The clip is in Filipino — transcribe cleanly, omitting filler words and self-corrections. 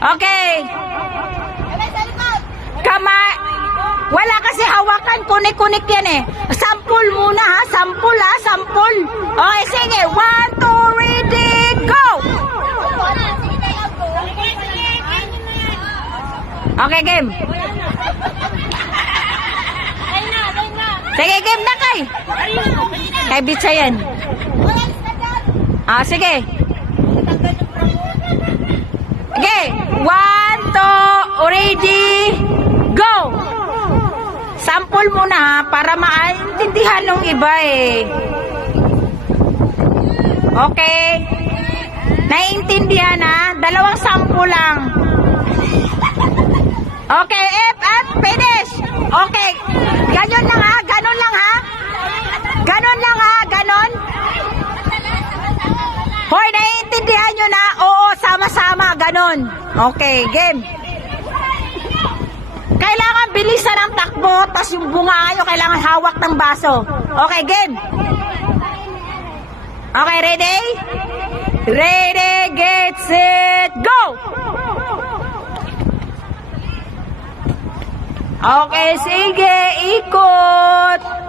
Okay. Kamay. Wala kasi hawakan. Kunik-kunik yan eh. Sample muna ha. Sample ha. Sample. Okay, sige. 1, 2, ready, go! Okay, game. Sige, game na kay. Kay Bitsa yan. Ah, sige. Okay. 1, 2, ready, go! Sample muna ha, para maintindihan ng iba eh. Okay. Naiintindihan ha? Dalawang sample lang. Okay, F, finish. Okay. Ganon lang ha, ganon lang ha. Ganon lang ha, ganon. Hoy, naiintindihan nyo na? Oo, sama-sama, ganon. Okay, game. Kailangan bilisan ang takbo, tas yung bunga nyo kailangan hawak ng baso. Okay, game. Okay, ready? Ready, get, set, go! Okay, sige, ikot.